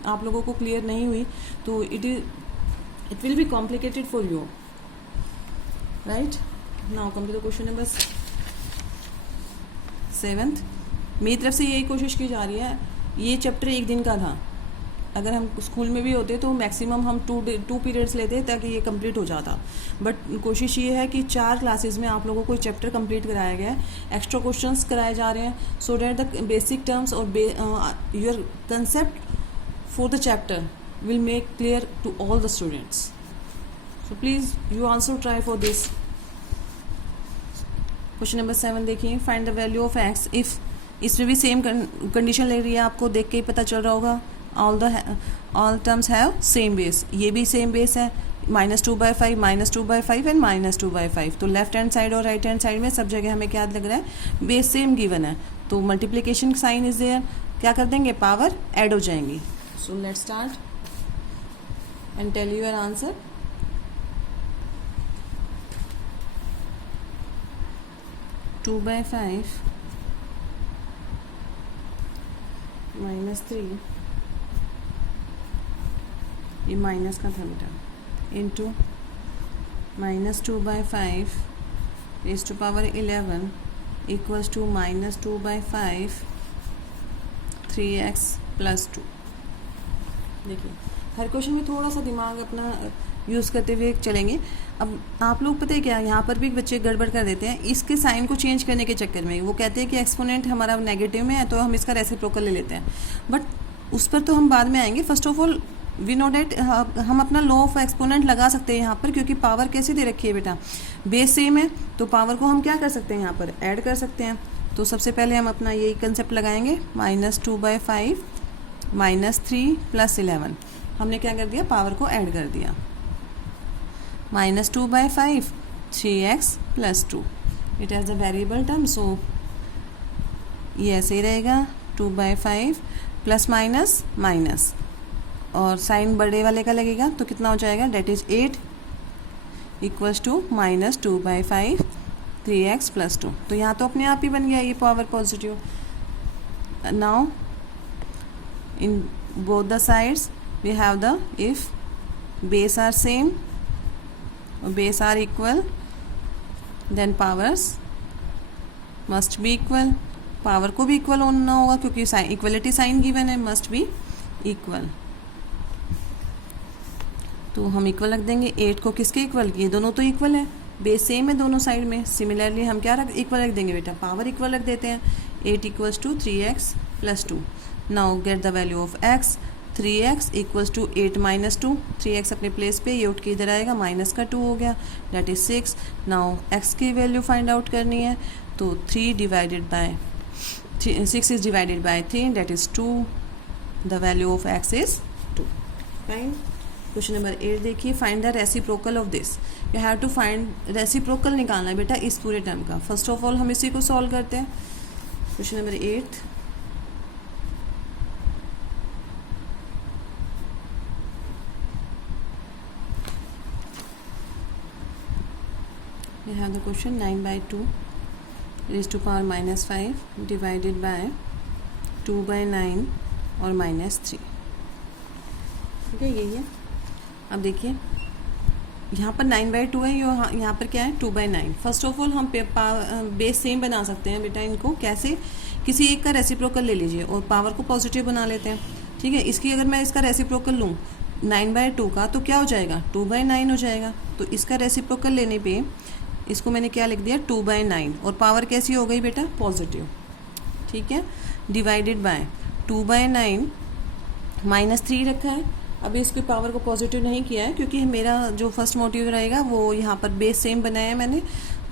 आप लोगों को क्लियर नहीं हुई, तो it will be complicated for you. Right. Now come to the question number 7. मेरी तरफ से यही कोशिश की जा रही है. ये चैप्टर 1 दिन का था. अगर हम स्कूल में भी होते तो मैक्सिमम हम 2 पीरियड्स लेते ताकि ये कंप्लीट हो जाता. बट कोशिश ये है कि 4 क्लासेस में आप लोगों को चैप्टर कंप्लीट कराया गया है. एक्स्ट्रा क्वेश्चंस कराए जा रहे हैं so that the basic terms और your concept for the chapter will make clear to all the students. So please you also try for this. Question number 7 देखिए. Find the value of x if. इसमें भी same condition ले रही है, आपको देख के ही पता चल रहा होगा. all terms have same base. ये भी सेम बेस है. -2/5, -2/5 एंड -2/5. तो लेफ्ट हैंड साइड और राइट हैंड साइड में सब जगह हमें क्या लग रहा है? बेस सेम गिवन है. तो मल्टीप्लिकेशन साइन इज देयर. क्या कर देंगे? पावर ऐड हो जाएंगी. So let's start and tell you your answer. (2/5 -3) ये माइनस का था बेटा, into -2/5 raise to power 11 equals to -2/5 3x + 2. देखिए हर क्वेश्चन में थोड़ा सा दिमाग अपना यूज़ करते हुए चलेंगे. अब आप लोग पता है क्या, यहाँ पर भी बच्चे गड़बड़ कर देते हैं. इसके साइन को चेंज करने के चक्कर में वो कहते हैं कि एक्सपोनेंट हमारा नेगेटिव में है तो हम इसका रेसिप्रोकल ले लेते हैं. बट उस पर तो हम बाद में आएंगे. First of all we know that हम अपना लॉ ऑफ एक्सपोनेंट लगा सकते हैं यहाँ पर, क्योंकि पावर कैसे दे रखी है बेटा? बेस सेम है तो पावर को हम क्या कर सकते हैं? यहाँ पर ऐड कर सकते हैं. तो सबसे पहले हम अपना यही कंसेप्ट लगाएंगे. -2/5 -3 + 11. हमने क्या कर दिया? पावर को ऐड कर दिया. -2/5 3x + 2. It has the variable term, so ये ऐसे ही रहेगा. 2/5 प्लस माइनस माइनस और साइन बड़े वाले का लगेगा तो कितना हो जाएगा? That is 8 equals to -2/5 3x + 2. तो यहाँ तो अपने आप ही बन गया ये power positive. Now in both the sides we have the if base are same, base are equal, then powers must be equal. Power को भी इक्वल होना होगा क्योंकि इक्वलिटी साइन गिवन है, मस्ट बी इक्वल. तो हम इक्वल रख देंगे. 8 को किसके इक्वल? ये दोनों तो इक्वल है, बेस सेम है दोनों साइड में. सिमिलरली हम क्या इक्वल रख देंगे बेटा? पावर इक्वल रख देते हैं. 8 equals to 3x + 2. Now get the value of x. 3x equals to 8 - 2. 3x अपने प्लेस पे, ये उठ के इधर आएगा, माइनस का 2 हो गया, डेट इज 6. नाउ x की वैल्यू फाइंड आउट करनी है तो 6 is divided by 3, that is 2. The value of x is 2. Fine. Question number 8 देखिए. Find the reciprocal of this. You have to find reciprocal निकालना है बेटा इस पूरे टर्म का. फर्स्ट ऑफ ऑल हम इसी को सॉल्व करते हैं. Question number 8. We have the question 9/2 raised to power -5 divided by 2/9 और -3। ठीक है, यही है। अब देखिए यहाँ पर 9/2 है, यहाँ पर क्या है 2/9। फर्स्ट ऑफ ऑल हम बेस सेम बना सकते हैं बेटा। इनको कैसे, किसी एक का रेसिप्रोकल ले लीजिए और पावर को पॉजिटिव बना लेते हैं। ठीक है, इसकी अगर मैं इसका रेसिप्रोकल लूँ 9/2 का तो क्या हो जाएगा 2/9 हो जाएगा। तो इसका रेसिप्रोकल लेने पे इसको मैंने क्या लिख दिया 2/9 और पावर कैसी हो गई बेटा पॉजिटिव। ठीक है, डिवाइडेड बाय 2/9 -3 रखा है। अभी इसकी पावर को पॉजिटिव नहीं किया है क्योंकि मेरा जो फर्स्ट मोटिव रहेगा वो यहाँ पर बेस सेम बनाया है मैंने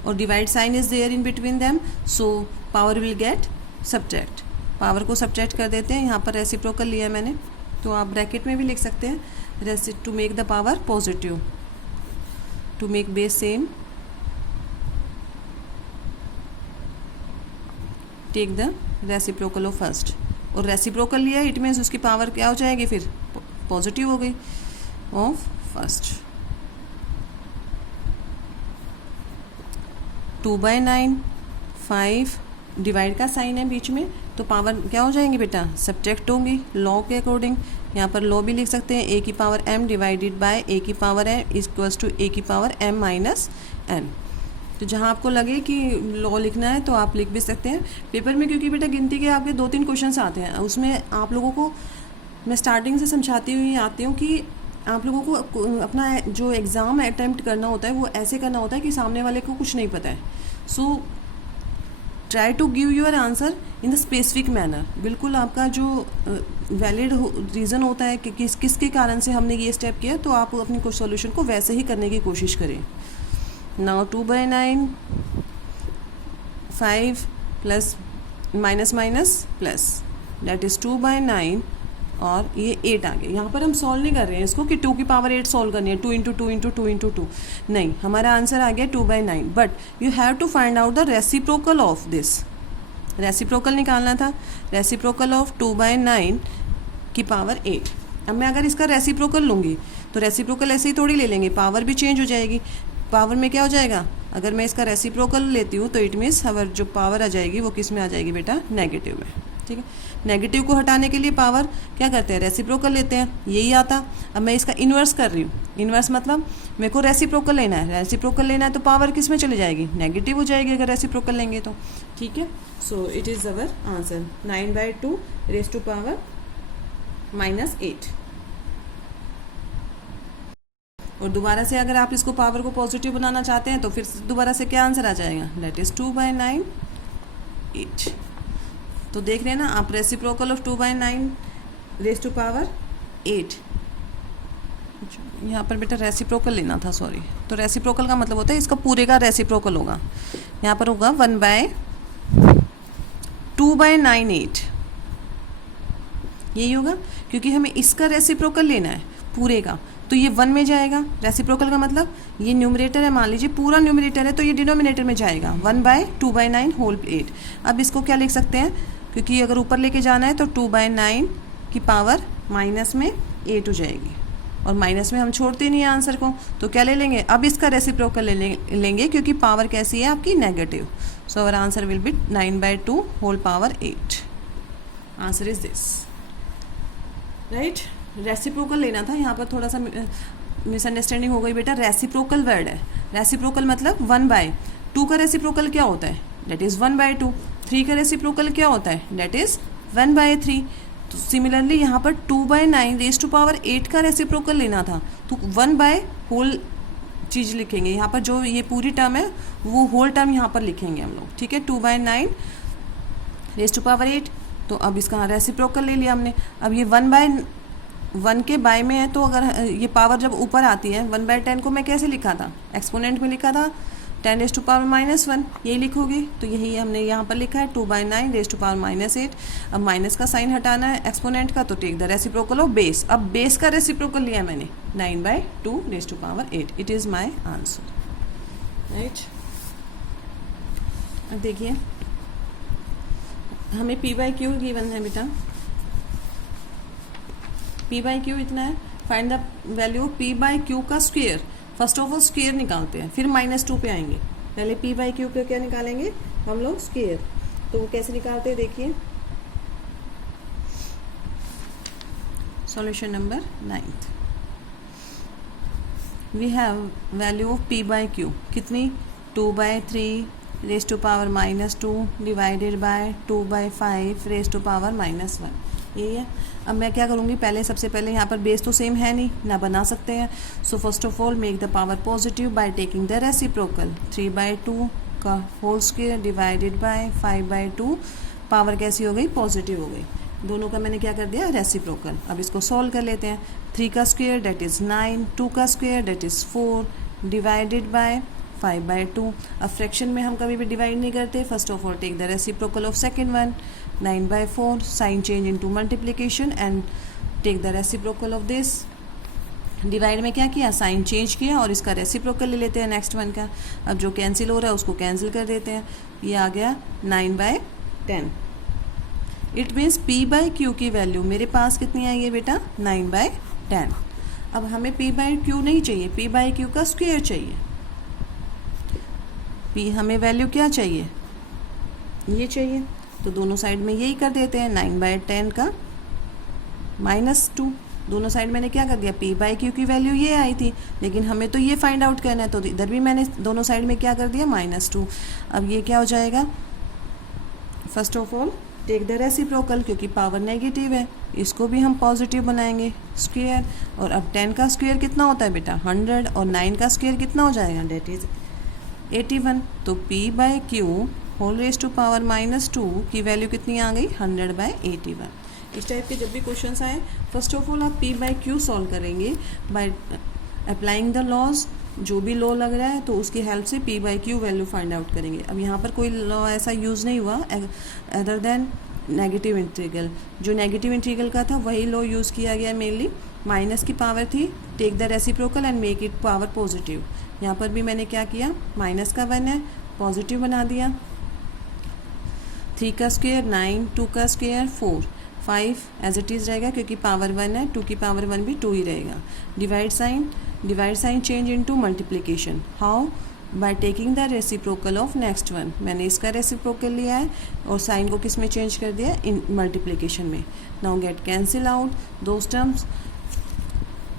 और divide sign is there in between them, so power will get subtract. Power को सब्ट्रैक्ट कर देते हैं। यहाँ पर रेसिप्रोकल लिया मैंने तो आप ब्रैकेट में भी लिख सकते हैं to make the power positive, to make base same take the reciprocal of first. और रेसिप्रोकल लिया इट मीन्स उसकी पावर क्या हो जाएगी फिर पॉजिटिव हो गई ऑफ फर्स्ट। 2/9 5 डिवाइड का साइन है बीच में तो पावर क्या हो जाएंगी बेटा सब्ट्रैक्ट होंगी लॉ के अकॉर्डिंग। यहाँ पर लॉ भी लिख सकते हैं a की power m divided by a की power n equals to a की पावर m माइनस n। तो जहाँ आपको लगे कि लॉ लिखना है तो आप लिख भी सकते हैं पेपर में, क्योंकि बेटा गिनती के आपके 2-3 क्वेश्चन आते हैं। उसमें आप लोगों को मैं स्टार्टिंग से समझाती हुई आती हूँ कि आप लोगों को अपना जो एग्ज़ाम अटैम्प्ट करना होता है वो ऐसे करना होता है कि सामने वाले को कुछ नहीं पता है। So try to give your answer in the specific manner. बिल्कुल आपका जो वैलिड रीज़न होता है कि किसके कारण से हमने ये स्टेप किया तो आप अपनी कुछ सॉल्यूशन को वैसे ही करने की कोशिश करें। Now 2/9 5 plus minus minus plus that is 2/9 और ये 8 आ गया। यहाँ पर हम सॉल्व नहीं कर रहे हैं इसको कि 2 की पावर 8 सॉल्व करनी है 2 × 2 × 2 × 2 नहीं, हमारा आंसर आ गया 2/9। But you have to find out the reciprocal of this. Reciprocal निकालना था, रेसिप्रोकल ऑफ 2/9 की पावर 8। अब मैं अगर इसका रेसिप्रोकल लूँगी तो रेसिप्रोकल ऐसे ही थोड़ी ले लेंगे, पावर भी चेंज हो जाएगी। पावर में क्या हो जाएगा, अगर मैं इसका रेसिप्रोकल लेती हूँ तो इट मीन्स हमारी जो पावर आ जाएगी वो किस में आ जाएगी बेटा नेगेटिव में। ठीक है, नेगेटिव को हटाने के लिए पावर क्या करते हैं रेसिप्रोकल लेते हैं, यही आता। अब मैं इसका इन्वर्स कर रही हूँ। इन्वर्स मतलब मेरे को रेसिप्रोकल लेना है, रेसिप्रोकल लेना है तो पावर किस में चली जाएगी नेगेटिव हो जाएगी अगर रेसिप्रोकल लेंगे तो। ठीक है, so it is our answer 9/2 raise to power -8। और दोबारा से अगर आप इसको पावर को पॉजिटिव बनाना चाहते हैं तो फिर दोबारा से क्या आंसर आ जाएगा दैट इज़ 2/9 8। तो देख रहे हैं ना आप reciprocal of 2/9 raise to power 8। यहाँ पर बेटा रेसिप्रोकल लेना था, सॉरी। तो रेसिप्रोकल का मतलब होता है इसका पूरे का रेसिप्रोकल होगा। यहाँ पर होगा 1/2/9 8 यही होगा क्योंकि हमें इसका रेसिप्रोकल लेना है पूरे का तो ये 1 में जाएगा। रेसिप्रोकल का मतलब ये न्यूमरेटर है, मान लीजिए पूरा न्यूमरेटर है तो ये डिनोमिनेटर में जाएगा 1/2/9 होल 8। अब इसको क्या लिख सकते हैं, क्योंकि अगर ऊपर लेके जाना है तो 2/9 की पावर माइनस में 8 हो जाएगी और माइनस में हम छोड़ते नहीं है आंसर को तो क्या ले लेंगे, अब इसका रेसिप्रोकल लेंगे क्योंकि पावर कैसी है आपकी negative. So our answer will be 9/2 whole power 8। Answer is this right. Reciprocal लेना था, यहाँ पर थोड़ा सा मिसअंडरस्टैंडिंग हो गई बेटा। रेसिप्रोकल वर्ड है, रेसिप्रोकल मतलब 1/2 का रेसिप्रोकल क्या होता है दैट इज़ 1/2। 3 का रेसिप्रोकल क्या होता है दैट इज़ 1/3। तो सिमिलरली यहाँ पर 2/9 रेज़ टू पावर 8 का रेसिप्रोकल लेना था तो 1/ होल चीज़ लिखेंगे। यहाँ पर जो ये पूरी टर्म है वो होल टर्म यहाँ पर लिखेंगे हम लोग। ठीक है, 2/9 रेज़ टू पावर 8। तो अब इसका रेसिप्रोकल ले लिया हमने। अब ये 1/1 के बाय में है तो अगर ये पावर जब ऊपर आती है 1/10 को मैं कैसे लिखा था एक्सपोनेंट में लिखा था 10 रेज़ टू पावर -1 यही लिखोगे। तो यही हमने यहाँ पर लिखा है 2/9 रेज़ टू पावर -8। अब माइनस का साइन हटाना है एक्सपोनेंट का तो take the reciprocal of base. अब बेस का रेसिप्रोकल लिया मैंने 9/2 raise to power 8। It is my answer right. अब देखिए हमें P/Q गिवन है बेटा। P/Q इतना है, find the value of P/Q का square. First of all square निकालते हैं फिर -2 पे आएंगे। पहले पी बाई क्यू का क्या निकालेंगे हम लोग, स्क्वायर। तो वो कैसे निकालते हैं देखिए, solution number 9th। We have value of p by q कितनी, 2/3 raise to power -2 divided by 2/5 raise to power -1, यही है। अब मैं क्या करूँगी, पहले सबसे पहले यहाँ पर बेस तो सेम है नहीं ना, बना सकते हैं। So first of all make the power positive by taking the reciprocal, 3/2 का whole square divided by 5/2, power कैसी हो गई, पॉजिटिव हो गई। दोनों का मैंने क्या कर दिया, रेसिप्रोकल। अब इसको सॉल्व कर लेते हैं। 3 का स्क्वायर डेट इज़ 9, 2 का square that is 4 divided by 5/2। अब फ्रैक्शन में हम कभी भी डिवाइड नहीं करते। First of all take the reciprocal of second one, 9/4, sign change into multiplication and take the reciprocal of this. Divide में क्या किया, साइन चेंज किया और इसका रेसिप्रोकल ले लेते हैं नेक्स्ट वन का। अब जो कैंसिल हो रहा है उसको कैंसिल कर देते हैं, ये आ गया 9/10। It means P by Q की वैल्यू मेरे पास कितनी आई है बेटा, 9/10। अब हमें पी बाई क्यू नहीं चाहिए, पी बाई क्यू का स्क्वायर चाहिए। पी हमें वैल्यू क्या चाहिए, ये चाहिए। तो दोनों साइड में यही कर देते हैं, 9/10 का -2। दोनों साइड मैंने क्या कर दिया, पी बाई क्यू की वैल्यू ये आई थी, लेकिन हमें तो ये फाइंड आउट करना है, तो इधर भी मैंने दोनों साइड में क्या कर दिया, -2। अब ये क्या हो जाएगा, first of all take the reciprocal, क्योंकि पावर नेगेटिव है, इसको भी हम पॉजिटिव बनाएंगे, स्क्वायर। और अब 10 का स्क्वायर कितना होता है बेटा, 100, और 9 का स्क्वायर कितना हो जाएगा, डेट इज 81। तो p by q whole raise to power -2 की वैल्यू कितनी आ गई, 100/81। इस टाइप के जब भी क्वेश्चंस आए, फर्स्ट ऑफ ऑल आप पी बाई क्यू सॉल्व करेंगे बाय अप्लाइंग द लॉज। जो भी लॉ लग रहा है तो उसकी हेल्प से P by Q value find out करेंगे। अब यहाँ पर कोई लॉ ऐसा यूज़ नहीं हुआ अदर देन नेगेटिव इंटीग्रल। जो नेगेटिव इंटीग्रल का था वही लॉ यूज़ किया गया मेनली। माइनस की पावर थी, take the reciprocal and make it power positive. यहाँ पर भी मैंने क्या किया, माइनस का 1 है, पॉजिटिव बना दिया। 3 का स्क्वायर 9, 2 का स्क्वायर 4, 5 एज इट इज़ रहेगा क्योंकि पावर 1 है, 2 की पावर 1 भी 2 ही रहेगा। Divide sign change into multiplication. How, by taking the reciprocal of next one. मैंने इसका रेसिप्रोकल लिया है और साइन को किस में चेंज कर दिया, इन मल्टीप्लिकेशन में। Now get cancel out those terms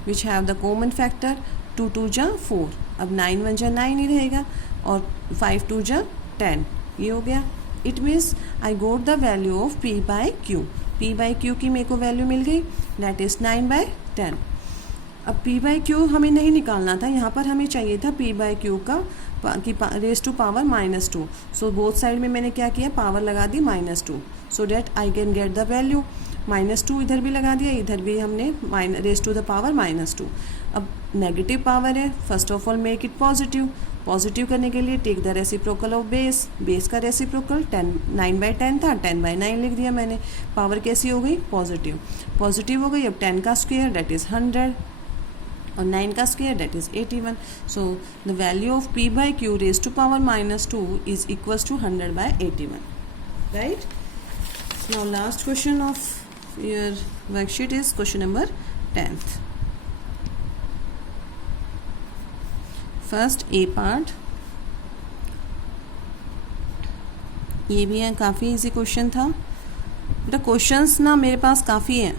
which have the common factor, 2 2 जा 4। अब 9 1 जा 9 ही रहेगा और 5 2 जा 10, ये हो गया। It means I goat the value of p by Q. P by Q की मेरे को वैल्यू मिल गई, दैट इज़ 9/10। अब पी बाई क्यू हमें नहीं निकालना था, यहाँ पर हमें चाहिए था पी बाई क्यू का raise to power -2। So both side में मैंने क्या किया, पावर लगा दी -2, so that I can get the value. -2 इधर भी लगा दिया, इधर भी हमने रेज टू द पावर -2। अब नेगेटिव पावर है, first of all make it positive. Positive करने के लिए take the reciprocal of base. Base का रेसिप्रोकल 9/10 था, 10/9 लिख दिया मैंने। पावर कैसी हो गई, पॉजिटिव। पॉजिटिव हो गई। अब 10 का स्क्वायर दैट इज़ 100 और 9 का square that is 81। So the value of p by q raise to power -2 is equals to 100/81, right. Now last question of your worksheet is question number 10th। First A part, ये भी है, काफ़ी easy question था बेटा। Questions ना मेरे पास काफ़ी हैं,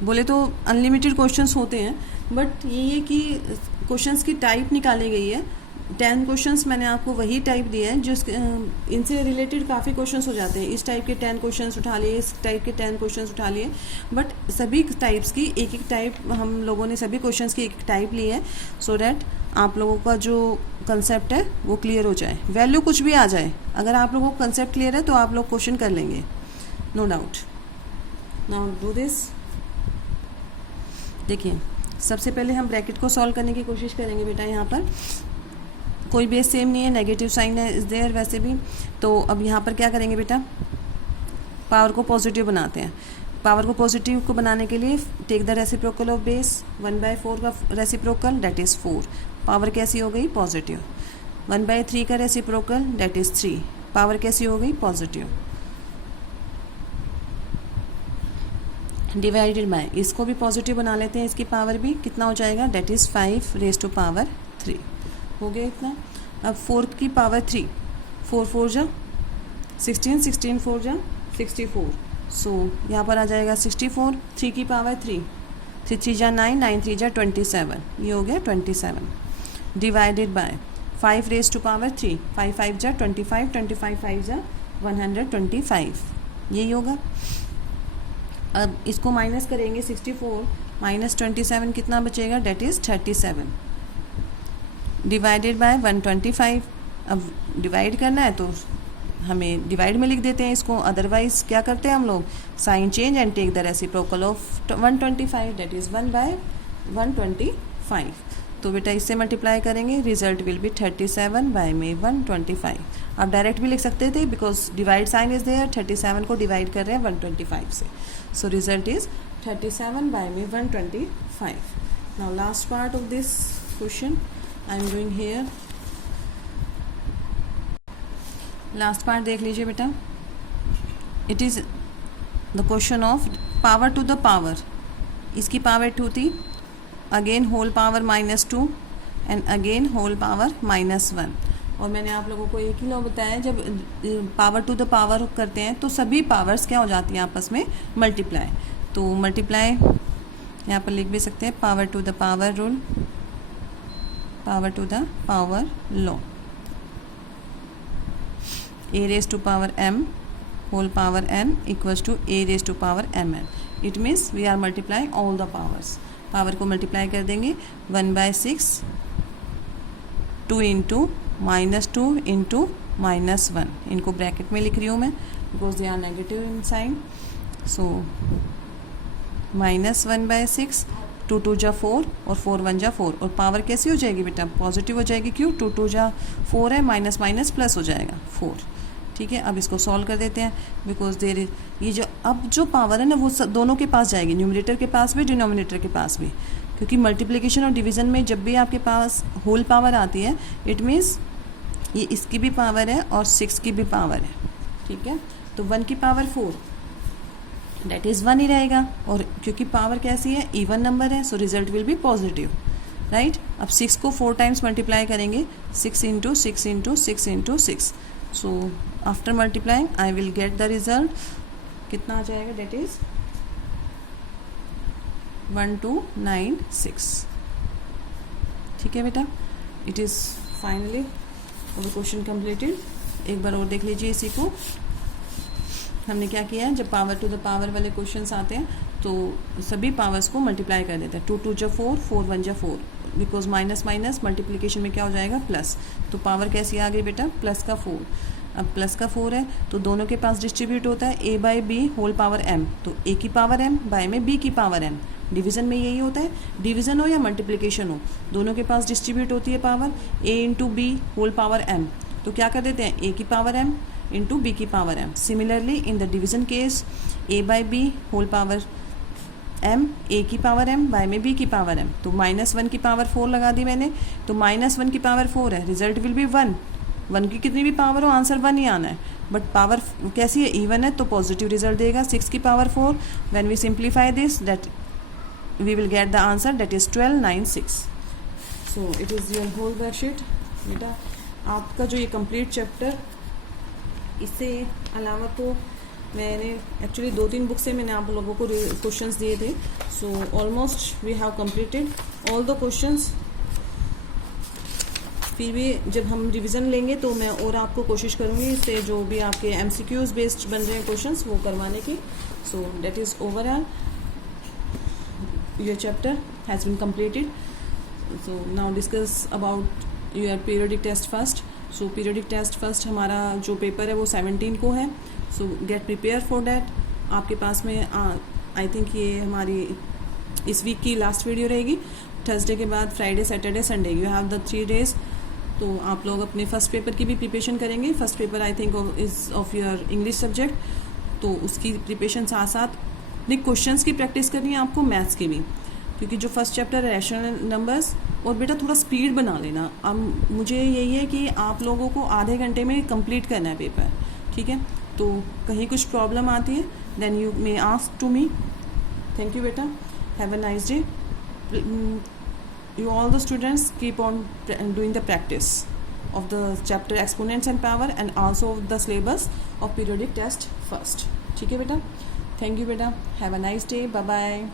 बोले तो अनलिमिटेड क्वेश्चंस होते हैं, बट ये है कि क्वेश्चंस की टाइप निकाली गई है। 10 क्वेश्चंस मैंने आपको वही टाइप दिया है जो इनसे रिलेटेड काफ़ी क्वेश्चंस हो जाते हैं। इस टाइप के 10 क्वेश्चंस उठा लिए, इस टाइप के 10 क्वेश्चंस उठा लिए, बट सभी टाइप्स की एक एक टाइप हम लोगों ने सभी क्वेश्चंस की एक एक टाइप ली है, सो डैट आप लोगों का जो कंसेप्ट है वो क्लियर हो जाए। वैल्यू कुछ भी आ जाए, अगर आप लोगों को कंसेप्ट क्लियर है तो आप लोग क्वेश्चन कर लेंगे, no doubt. Now do this. देखिए, सबसे पहले हम ब्रैकेट को सॉल्व करने की कोशिश करेंगे बेटा। यहाँ पर कोई बेस सेम नहीं है, नेगेटिव साइन है इज देयर वैसे भी। तो अब यहाँ पर क्या करेंगे बेटा, पावर को पॉजिटिव बनाते हैं। पावर को पॉजिटिव को बनाने के लिए take the reciprocal of base, 1/4 का रेसिप्रोकल दैट इज़ 4, पावर कैसी हो गई, पॉजिटिव। 1/3 का रेसिप्रोकल दैट इज़ 3, पावर कैसी हो गई, पॉजिटिव। डिवाइडेड बाय, इसको भी पॉजिटिव बना लेते हैं, इसकी पावर भी कितना हो जाएगा, that is 5 raise to power 3, हो गया इतना। अब 4 की पावर 3, 4 4 जा 16, 16 4 जा 64, सो यहाँ पर आ जाएगा 64, 3 की पावर 3, 3 3 जा 9, 9 3 जा 27, ये हो गया 27, divided by 5 raise to power 3, 5 5 जा 25, 25 5 जा 125, यही होगा। अब इसको माइनस करेंगे, 64 माइनस 27 कितना बचेगा, डेट इज़ 37, डिवाइडेड बाय 125। अब डिवाइड करना है तो हमें डिवाइड में लिख देते हैं इसको, अदरवाइज क्या करते हैं हम लोग, sign change and take the reciprocal of 125, that is 1 by 125। तो बेटा इससे मल्टीप्लाई करेंगे, रिजल्ट विल बी 37 बाय में 125। आप डायरेक्ट भी लिख सकते थे because divide sign is there, 37 को डिवाइड कर रहे हैं 125 से, सो रिजल्ट इज 37 बाय में 125। Now last part of this question I am doing here, last part देख लीजिए बेटा। It is the question of power to the power, इसकी पावर 2 थी, again whole power -2 and again whole power -1। और मैंने आप लोगों को एक ही लो बताया, जब पावर टू द पावर करते हैं तो सभी पावर्स क्या हो जाती हैं आपस में मल्टीप्लाई, तो मल्टीप्लाई यहाँ पर लिख भी सकते हैं, power to the power rule, power to the power law, a raised to power m whole power n equals to a raised to power mn. It means we are multiplying all the powers. Power को multiply कर देंगे, 1/6 2 into -2 into -1, इनको bracket में लिख रही हूँ मैं because they are negative in sign, so -1/6, 2 2 जा 4 और 4 1 जा 4, और पावर कैसी हो जाएगी बेटा, पॉजिटिव हो जाएगी, क्यों, 2 2 जा 4 है, माइनस माइनस प्लस हो जाएगा 4, ठीक है। अब इसको सॉल्व कर देते हैं बिकॉज देर ये जो अब जो पावर है ना वो दोनों के पास जाएगी, न्यूमरेटर के पास भी डिनोमिनेटर के पास भी, क्योंकि मल्टीप्लिकेशन और डिवीज़न में जब भी आपके पास होल पावर आती है इट मीन्स ये इसकी भी पावर है और 6 की भी पावर है, ठीक है। तो 1 की पावर 4 डेट इज़ 1 ही रहेगा, और क्योंकि पावर कैसी है, इवन नंबर है, so result will be positive, right. अब 6 को 4 टाइम्स मल्टीप्लाई करेंगे, 6 into 6 into 6 into 6, so after multiplying I will get the result, कितना आ जाएगा, डेट इज़ 1296, ठीक है बेटा। इट इज़ फाइनली और क्वेश्चन कंप्लीटेड। एक बार और देख लीजिए इसी को, हमने क्या किया है, जब पावर टू द पावर वाले क्वेश्चंस आते हैं तो सभी पावर्स को मल्टीप्लाई कर देते हैं, 2 2 जा 4, 4 1 जा 4, बिकॉज माइनस माइनस मल्टीप्लिकेशन में क्या हो जाएगा, प्लस, तो पावर कैसी आ गई बेटा, प्लस का 4। अब प्लस का 4 है तो दोनों के पास डिस्ट्रीब्यूट होता है a by b whole power m, तो a की पावर m बाय में b की पावर m, डिवीज़न में यही होता है, डिवीज़न हो या मल्टीप्लिकेशन हो दोनों के पास डिस्ट्रीब्यूट होती है power, a into b whole power m, तो क्या कर देते हैं a की पावर m इंटू बी की power m। Similarly in the division case a by b whole power m, a की पावर m बाय में b की पावर m, तो -1 की पावर 4 लगा दी मैंने, तो -1 की पावर 4 है, रिजल्ट विल बी 1, 1 की कितनी भी पावर हो आंसर 1 ही आना है, बट पावर कैसी है, इवन है, तो पॉजिटिव रिजल्ट देगा। 6 की power 4, when we simplify this that we will get the answer, that is 1296। So it is your whole worksheet बेटा, आपका जो ये कंप्लीट चैप्टर, इससे अलावा तो मैंने एक्चुअली 2-3 बुक से मैंने आप लोगों को क्वेश्चंस दिए थे, so almost we have completed all the questions. फिर भी जब हम रिवीजन लेंगे तो मैं और आपको कोशिश करूँगी इससे जो भी आपके MCQs बेस्ड बन रहे हैं क्वेश्चंस वो करवाने की। So that is overall your chapter has been completed. So now discuss about your periodic test first. So periodic test first हमारा जो पेपर है वो 17 को है, so get prepare for that. आपके पास में आई थिंक ये हमारी इस वीक की लास्ट वीडियो रहेगी। थर्सडे के बाद Friday, Saturday, Sunday, you have the 3 days. तो आप लोग अपने फर्स्ट पेपर की भी प्रिपरेशन करेंगे। First paper I think is of your English subject, तो उसकी प्रिपरेशन साथ साथ अपने क्वेश्चंस की प्रैक्टिस करनी है आपको, मैथ्स की भी, क्योंकि जो फर्स्ट चैप्टर है रैशनल नंबर्स, और बेटा थोड़ा स्पीड बना लेना। अब मुझे यही है कि आप लोगों को आधे घंटे में कंप्लीट करना है पेपर, ठीक है। तो कहीं कुछ प्रॉब्लम आती है then you may ask to me. Thank you बेटा, have a nice day. You all the students keep on doing the practice. of the chapter exponents and power and also the syllabus of periodic test first. ठीक है बेटा, thank you बेटा, have a nice day, bye bye.